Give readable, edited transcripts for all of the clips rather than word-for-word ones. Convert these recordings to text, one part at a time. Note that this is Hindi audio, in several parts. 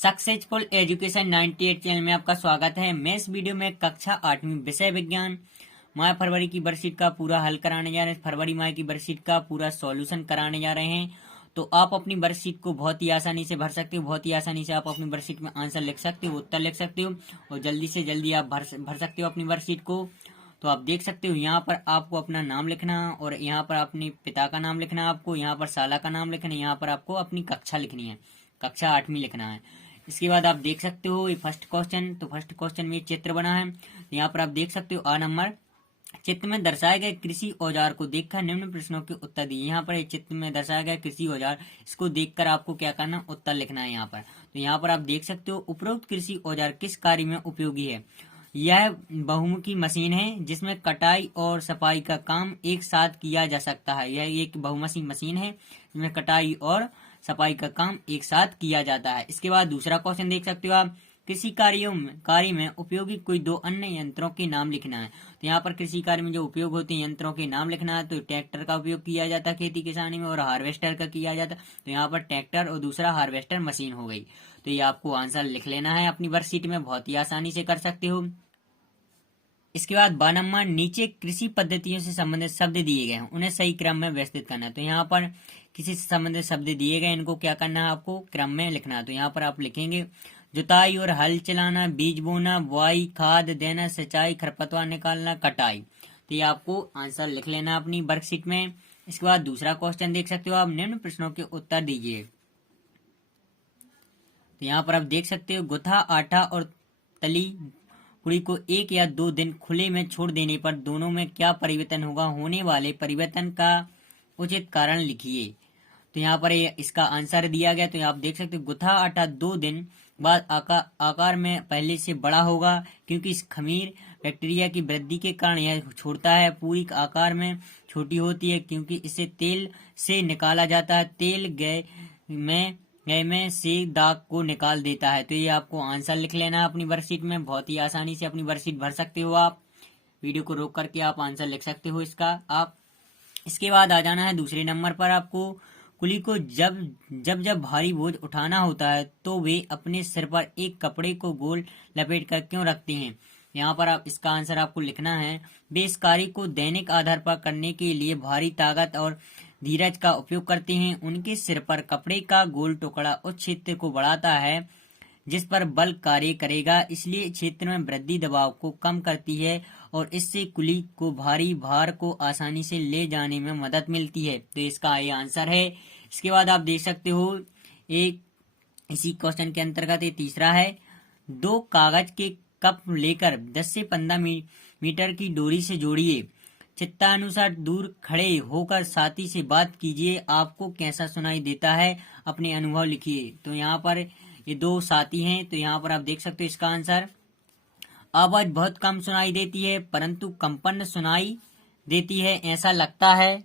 सक्सेसफुल एजुकेशन 98 चैनल में आपका स्वागत है। मैं इस वीडियो में कक्षा 8वीं विषय विज्ञान माह फरवरी की वर्कशीट का पूरा हल कराने जा रहे हैं। फरवरी माह की वर्कशीट का पूरा सॉल्यूशन कराने जा रहे हैं। तो आप अपनी वर्कशीट को बहुत ही आसानी से भर सकते हो। बहुत ही आसानी से आप अपनी वर्कशीट में आंसर लिख सकते हो, उत्तर लिख सकते हो और जल्दी से जल्दी आप भर सकते हो अपनी वर्कशीट को। तो आप देख सकते हो यहाँ पर आपको अपना नाम लिखना और यहाँ पर अपने पिता का नाम लिखना, आपको यहाँ पर शाला का नाम लिखना, यहाँ पर आपको अपनी कक्षा लिखनी है, कक्षा 8वीं लिखना है। इसके बाद आप देख सकते हो ये फर्स्ट क्वेश्चन। तो फर्स्ट क्वेश्चन में चित्र बना है, यहाँ पर आप देख सकते हो आ नंबर। चित्र में दर्शाए गए कृषि औजार को देखकर निम्न प्रश्नों के उत्तर दिए। यहाँ पर चित्र में दर्शाया गया कृषि औजार, इसको देखकर आपको क्या करना, उत्तर लिखना है यहाँ पर। तो यहाँ पर आप देख सकते हो उपरोक्त कृषि औजार किस कार्य में उपयोगी है। यह बहुमुखी मशीन है जिसमें कटाई और सफाई का काम एक साथ किया जा सकता है। यह एक बहुमुखी मशीन है जिसमें कटाई और सफाई का काम एक साथ किया जाता है। इसके बाद दूसरा क्वेश्चन देख सकते हो आप, कृषि कार्य में उपयोगी कोई दो अन्य यंत्रों के नाम लिखना है। तो यहाँ पर कृषि कार्य में जो उपयोग होते हैं यंत्रों के नाम लिखना है। तो ट्रैक्टर का उपयोग किया जाता है खेती किसानी में और हार्वेस्टर का किया जाता है। तो यहाँ पर ट्रैक्टर और दूसरा हार्वेस्टर मशीन हो गई। तो ये आपको आंसर लिख लेना है अपनी वर्कशीट में, बहुत ही आसानी से कर सकते हो। इसके बाद 12 नंबर, नीचे कृषि पद्धतियों से संबंधित शब्द दिए गए हैं, उन्हें सही क्रम में व्यवस्थित करना है। तो यहाँ पर किसी से संबंधित शब्द दिए गए, इनको क्या करना है, आपको क्रम में लिखना है। तो यहाँ पर आप लिखेंगे जुताई और हल चलाना, बीज बोना, बुआई, खाद देना, सिंचाई, खरपतवार निकालना, कटाई। तो ये आपको आंसर लिख लेना अपनी वर्कशीट में। इसके बाद दूसरा क्वेश्चन देख सकते हो आप, निम्न प्रश्नों के उत्तर दीजिए। तो यहाँ पर आप देख सकते हो गुथा आटा और तली पुड़ी को 1 या 2 दिन खुले में छोड़ देने पर दोनों में क्या परिवर्तन होगा, होने वाले परिवर्तन का उचित कारण लिखिए। तो यहाँ पर इसका आंसर दिया गया। तो आप देख सकते हो गुथा आटा 2 दिन बाद आकार में पहले से बड़ा होगा, क्योंकि इस खमीर बैक्टीरिया की वृद्धि के कारण यह छोड़ता है। पूरी आकार में छोटी होती है क्योंकि इसे तेल से निकाला जाता है। तेल गय में से दाग को निकाल देता है। तो ये आपको आंसर लिख लेना है अपनी वर्कशीट में। बहुत ही आसानी से अपनी वर्कशीट भर सकते हो आप। वीडियो को रोक करके आप आंसर लिख सकते हो इसका आप। इसके बाद आ जाना है दूसरे नंबर पर। आपको कुली को जब भारी बोझ उठाना होता है तो वे अपने सिर पर एक कपड़े को गोल लपेट कर क्यों रखते हैं। यहाँ पर आप इसका आंसर आपको लिखना है। वे इस कार्य को दैनिक आधार पर करने के लिए भारी ताकत और धीरज का उपयोग करते हैं। उनके सिर पर कपड़े का गोल टुकड़ा उस क्षेत्र को बढ़ाता है जिस पर बल कार्य करेगा, इसलिए क्षेत्र में वृद्धि दबाव को कम करती है और इससे कुली को भारी भार को आसानी से ले जाने में मदद मिलती है। तो इसका ये आंसर है। इसके बाद आप देख सकते हो एक इसी क्वेश्चन के अंतर्गत ये तीसरा है, 2 कागज के कप लेकर 10 से 15 मीटर की डोरी से जोड़िए। चित्तानुसार दूर खड़े होकर साथी से बात कीजिए, आपको कैसा सुनाई देता है, अपने अनुभव लिखिए। तो यहाँ पर ये 2 साथी हैं। तो यहाँ पर आप देख सकते हो इसका आंसर, आवाज बहुत कम सुनाई देती है परंतु कंपन सुनाई देती है, ऐसा लगता है।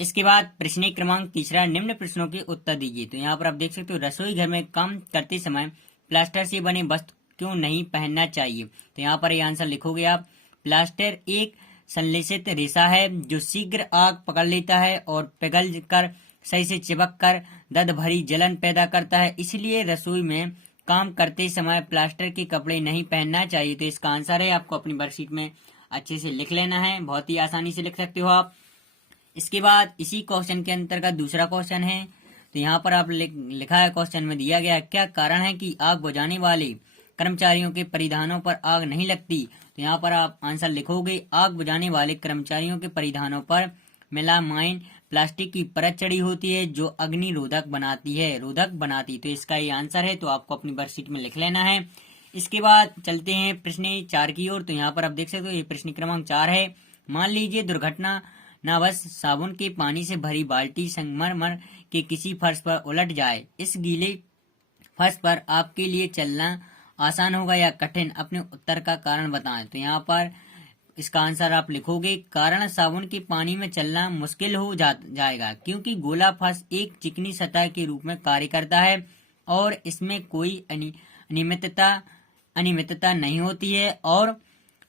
इसके बाद प्रश्न क्रमांक तीसरा, निम्न प्रश्नों के उत्तर दीजिए। तो यहाँ पर आप देख सकते हो रसोई घर में काम करते समय प्लास्टर से बने वस्त्र क्यों नहीं पहनना चाहिए। तो यहाँ पर ये आंसर लिखोगे आप। प्लास्टर एक संश्लेषित रेशा है जो शीघ्र आग पकड़ लेता है और पिघल कर सही से चिपक कर दर्द भरी जलन पैदा करता है, इसलिए रसोई में काम करते समय प्लास्टर के कपड़े नहीं पहनना चाहिए। तो इसका आंसर है, आपको अपनी वर्कशीट में अच्छे से लिख लेना है, बहुत ही आसानी से लिख सकते हो आप। इसके बाद इसी क्वेश्चन के अंतर्गत दूसरा क्वेश्चन है। तो यहाँ पर आप लिखा है, क्वेश्चन में दिया गया क्या कारण है कि आग बुझाने वाले कर्मचारियों के परिधानों पर आग नहीं लगती। तो यहाँ पर आप आंसर लिखोगे, आग बुझाने वाले कर्मचारियों के परिधानों पर मेलामाइन प्लास्टिक की परत चढ़ी होती है जो अग्नि रोधक बनाती। तो इसका ये आंसर है। तो आपको अपनी वर्कशीट में लिख लेना है। इसके बाद चलते हैं प्रश्न 4 की ओर। तो यहाँ पर आप देख सकते हो ये प्रश्न क्रमांक 4 है। मान लीजिए दुर्घटना बस साबुन के पानी से भरी बाल्टी संगमरमर के किसी फर्श पर उलट जाए। इस गीले फर्श पर आपके लिए चलना आसान होगा या कठिन, अपने उत्तर का कारण बताएं। तो यहाँ पर इसका आंसर आप लिखोगे, कारण साबुन के पानी में चलना मुश्किल हो जाएगा क्योंकि गोला फर्श एक चिकनी सतह के रूप में कार्य करता है और इसमें कोई अनियमितता नहीं होती है और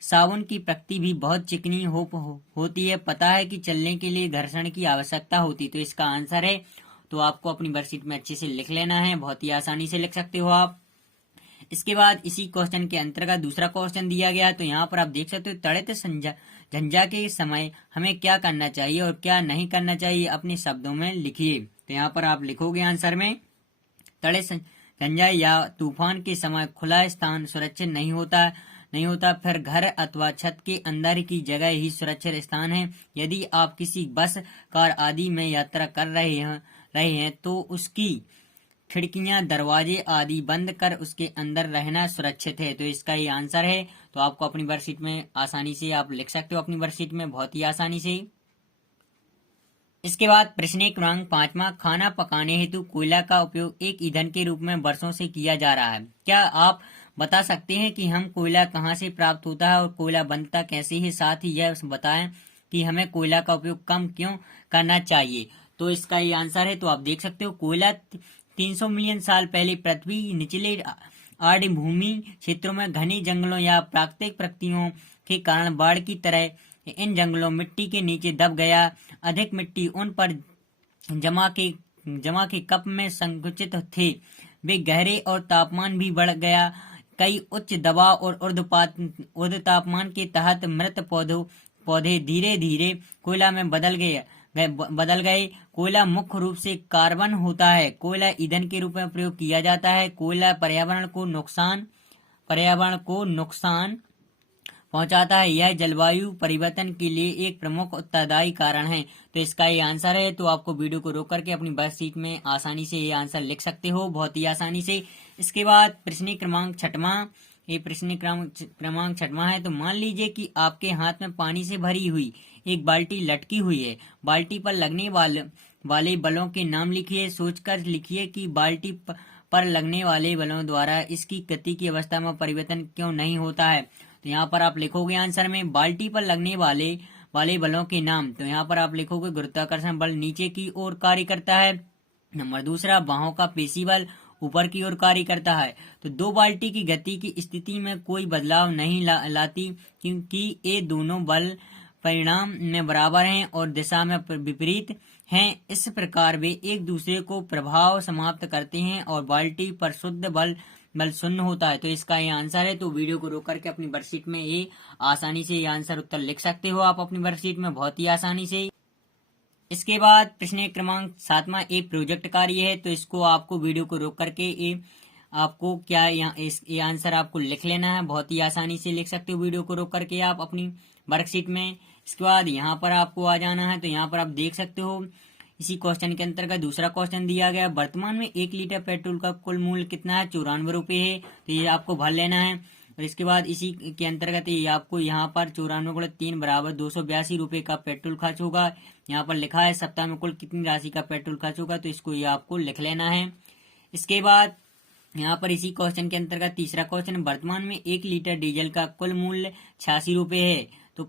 साबुन की प्रकृति भी बहुत चिकनी होती है। पता है कि चलने के लिए घर्षण की आवश्यकता होती। तो इसका आंसर है। तो आपको अपनी वर्कशीट में अच्छे से लिख लेना है, बहुत ही आसानी से लिख सकते हो आप। इसके बाद इसी क्वेश्चन के अंतर्गत दूसरा क्वेश्चन दिया गया, तो यहाँ पर आप देख सकते हो तड़ित झंझा के समय हमें क्या करना चाहिए और क्या नहीं करना चाहिए, अपने शब्दों में लिखिए। तो यहाँ पर आप लिखोगे आंसर में, तड़ित झंझा या तूफान के समय खुला स्थान सुरक्षित नहीं होता, फिर घर अथवा छत के अंदर की जगह ही सुरक्षित स्थान है। यदि आप किसी बस, कार आदि में यात्रा कर रहे हैं तो उसकी खिड़कियां, दरवाजे आदि बंद कर उसके अंदर रहना सुरक्षित है। तो इसका ये आंसर है। तो आपको अपनी वर्कशीट में आसानी से आप लिख सकते हो, अपनी वर्कशीट में बहुत ही आसानी से। इसके बाद प्रश्न क्रमांक 5वां, खाना पकाने हेतु कोयला का उपयोग एक ईंधन के रूप में वर्षों से किया जा रहा है। क्या आप बता सकते हैं कि हम कोयला कहाँ से प्राप्त होता है और कोयला बनता कैसे है? साथ ही यह बताएं कि हमें कोयला का उपयोग कम क्यों करना चाहिए। तो इसका ये आंसर है। तो आप देख सकते हो, कोयला 300 मिलियन साल पहले पृथ्वी निचले आर्द्रभूमि क्षेत्रों में घने जंगलों या प्राकृतिक प्रकृतियों के कारण बाढ़ की तरह इन जंगलों मिट्टी के नीचे दब गया। अधिक मिट्टी उन पर जमा के कप में संकुचित थे, वे गहरे और तापमान भी बढ़ गया। कई उच्च दबाव और ऊर्ध्व तापमान के तहत मृत पौधे धीरे धीरे कोयला में बदल गए। कोयला मुख्य रूप से कार्बन होता है। कोयला ईंधन के रूप में प्रयोग किया जाता है। कोयला पर्यावरण को नुकसान पहुंचाता है। यह जलवायु परिवर्तन के लिए एक प्रमुख उत्तरदायी कारण है। तो इसका ये आंसर है। तो आपको वीडियो को रोक करके अपनी वर्कशीट में आसानी से ये आंसर लिख सकते हो, बहुत ही आसानी से। इसके बाद प्रश्न क्रमांक 6वां, ये प्रश्न क्रमांक 6वां है। तो मान लीजिए कि आपके हाथ में पानी से भरी हुई एक बाल्टी लटकी हुई है। बाल्टी पर लगने वाले बलों के नाम लिखिए। सोचकर लिखिए कि बाल्टी पर लगने वाले बलों द्वारा इसकी गति की अवस्था में परिवर्तन क्यों नहीं होता है। तो यहाँ पर आप लिखोगे आंसर में, बाल्टी पर लगने वाले बलों के नाम। तो यहाँ पर आप लिखोगे, गुरुत्वाकर्षण बल नीचे की ओर कार्य करता है। नंबर दूसरा, बाहों का पेशी बल ऊपर की ओर कार्य करता है। तो दो बाल्टी की गति की स्थिति में कोई बदलाव नहीं लाती, क्योंकि ये दोनों बल परिणाम में बराबर हैं और दिशा में विपरीत हैं। इस प्रकार वे एक दूसरे को प्रभाव समाप्त करते हैं और बाल्टी पर शुद्ध बल शून्य होता है। तो इसका ये आंसर है। तो वीडियो को रोक करके अपनी वर्कशीट में ये आसानी से ये आंसर उत्तर लिख सकते हो आप अपनी वर्कशीट में, बहुत ही आसानी से। इसके बाद प्रश्न क्रमांक 7वां एक प्रोजेक्ट कार्य है। तो इसको आपको वीडियो को रोक करके ये आपको क्या ये आंसर आपको लिख लेना है, बहुत ही आसानी से लिख सकते हो वीडियो को रोक करके आप अपनी वर्कशीट में। इसके बाद यहाँ पर आपको आ जाना है। तो यहाँ पर आप देख सकते हो, इसी क्वेश्चन के अंतर्गत दूसरा क्वेश्चन दिया गया, वर्तमान में 1 लीटर पेट्रोल का कुल मूल्य कितना है? 94 रुपए है। तो ये आपको भर लेना है। और इसके बाद इसी के अंतर्गत ये आपको यहाँ पर 94 गुणा 3 बराबर 282 रुपए का पेट्रोल खर्च होगा। यहाँ पर लिखा है सप्ताह में कुल कितनी राशि का पेट्रोल खर्च होगा, तो इसको ये आपको लिख लेना है। इसके बाद यहाँ पर इसी क्वेश्चन के अंतर्गत तीसरा क्वेश्चन, वर्तमान में 1 लीटर डीजल का कुल मूल्य 86 रुपए है। तो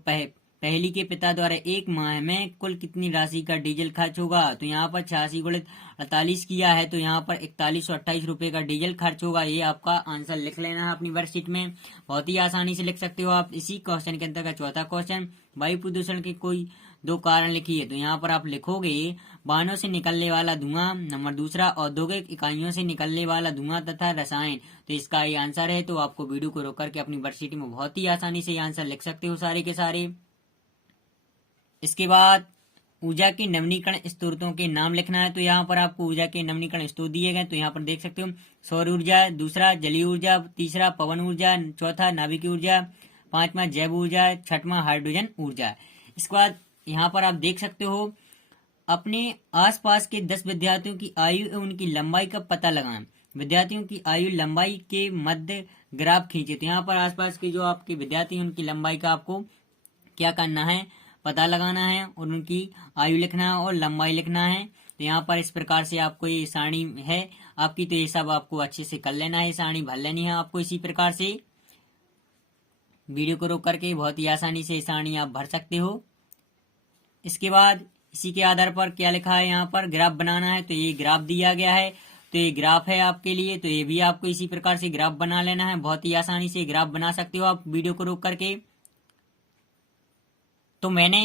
पहली के पिता द्वारा 1 माह में कुल कितनी राशि का डीजल खर्च होगा? तो यहाँ पर 86 गुणित 48 किया है, तो यहाँ पर 4128 रुपए का डीजल खर्च होगा। ये आपका आंसर लिख लेना है अपनी वर्कशीट में, बहुत ही आसानी से लिख सकते हो आप। इसी क्वेश्चन के अंतर्गत चौथा क्वेश्चन, वायु प्रदूषण के कोई 2 कारण लिखिए। तो यहाँ पर आप लिखोगे, वाहनों से निकलने वाला धुआं, नंबर दूसरा औद्योगिक इकाइयों से निकलने वाला धुआं तथा रसायन। तो इसका ये आंसर है। तो आपको वीडियो को रोक करके अपनी वर्कशीट में बहुत ही आसानी से ये आंसर लिख सकते हो सारे के सारे। इसके बाद ऊर्जा के नवीनीकरण स्रोतों के नाम लिखना है। तो यहाँ पर आपको ऊर्जा के नवीनीकरण स्रोत दिए गए। तो यहाँ पर देख सकते हो, सौर ऊर्जा, दूसरा जलीय ऊर्जा, तीसरा पवन ऊर्जा, चौथा नाभिकीय ऊर्जा, 5वां जैव ऊर्जा, 6वां हाइड्रोजन ऊर्जा। इसके बाद यहाँ पर आप देख सकते हो, अपने आसपास के 10 विद्यार्थियों की आयु एवं उनकी लंबाई का पता लगाएं। विद्यार्थियों की आयु लंबाई के मध्य ग्राफ खींचे। तो यहाँ पर आसपास के जो आपके विद्यार्थी हैं उनकी लंबाई का आपको क्या करना है, पता लगाना है और उनकी आयु लिखना है और लंबाई लिखना है। तो यहाँ पर इस प्रकार से आपको ये सारणी है आपकी, तो ये सब आपको अच्छे से कर लेना है, सारणी भर लेनी है आपको। इसी प्रकार से वीडियो को रोक करके बहुत ही आसानी से सारणी आप भर सकते हो। इसके बाद इसी के आधार पर क्या लिखा है, यहाँ पर ग्राफ बनाना है। तो ये ग्राफ दिया गया है, तो ये ग्राफ है आपके लिए। तो ये भी आपको इसी प्रकार से ग्राफ बना लेना है, बहुत ही आसानी से ग्राफ बना सकते हो आप वीडियो को रोक करके। तो मैंने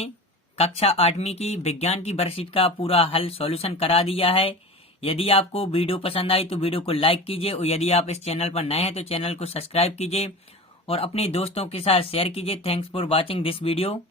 कक्षा 8वीं की विज्ञान की वर्कशीट का पूरा हल सॉल्यूशन करा दिया है। यदि आपको वीडियो पसंद आई तो वीडियो को लाइक कीजिए और यदि आप इस चैनल पर नए हैं तो चैनल को सब्सक्राइब कीजिए और अपने दोस्तों के साथ शेयर कीजिए। Thanks for watching this video.